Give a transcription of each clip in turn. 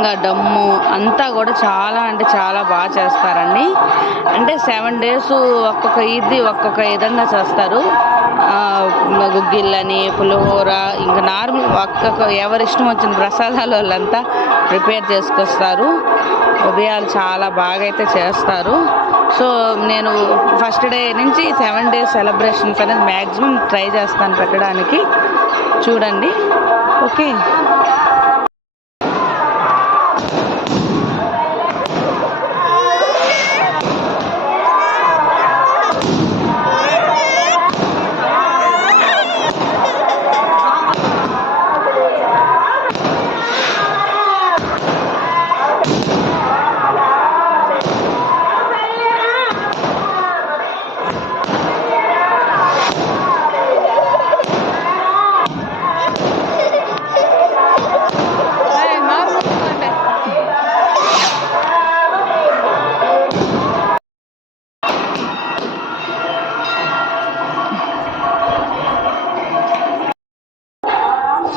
విధంగా డమ్ము అంతా కూడా చాలా అంటే చాలా బాగా చేస్తారండి. అంటే 7 days ఒక్కొక్క ఒక్కొక్క విధంగా చేస్తారు. గుగ్గిళ్ళని, పులిహోర, ఇంకా నార్మల్ ఒక్కొక్క ఎవరి ఇష్టం వచ్చిన ప్రసాదాలు వాళ్ళంతా ప్రిపేర్ చేసుకొస్తారు. ఉదయాలు చాలా బాగా అయితే చేస్తారు. సో నేను ఫస్ట్ డే నుంచి 7 days సెలబ్రేషన్స్ అనేది మ్యాక్సిమం ట్రై చేస్తాను పెట్టడానికి. చూడండి. ఓకే.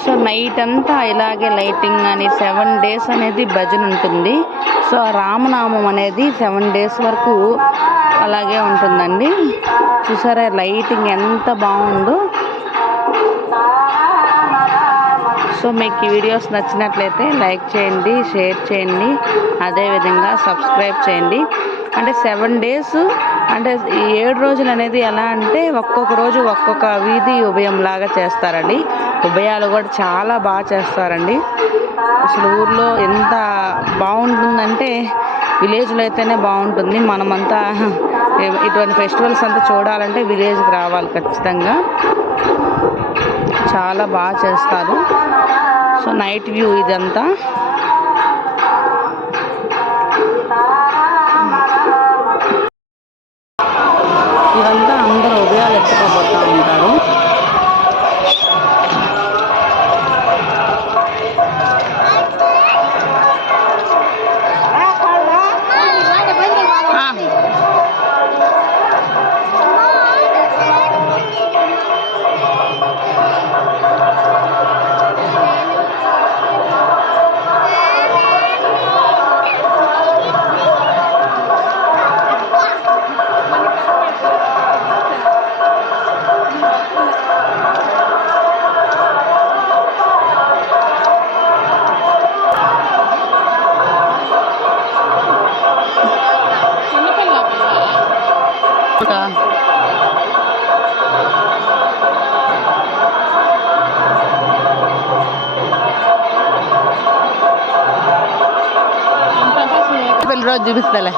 సో నైట్ అంతా ఇలాగే లైటింగ్ అని 7 days అనేది భజన ఉంటుంది. సో ఆ రామనామం అనేది 7 days వరకు అలాగే ఉంటుందండి. చూసారా లైటింగ్ ఎంత బాగుందో. సో మీకు ఈ వీడియోస్ నచ్చినట్లయితే లైక్ చేయండి, షేర్ చేయండి, అదేవిధంగా సబ్స్క్రైబ్ చేయండి. అంటే 7 days అంటే ఈ 7 రోజులు అనేది ఎలా అంటే ఒక్కొక్క రోజు ఒక్కొక్క వీధి ఉభయం లాగా చేస్తారండి. ఉభయాలు కూడా చాలా బాగా చేస్తారండి. అసలు ఊర్లో ఎంత బాగుంటుందంటే విలేజ్లో అయితేనే బాగుంటుంది. మనమంతా ఇటువంటి ఫెస్టివల్స్ అంతా చూడాలంటే విలేజ్కి రావాలి ఖచ్చితంగా. చాలా బాగా చేస్తారు. సో నైట్ వ్యూ ఇదంతా. ఇదంతా అందరూ ఉదయాలు ఎత్తుకోబోతూ ఉంటారు. రోజు చూపిస్తలే.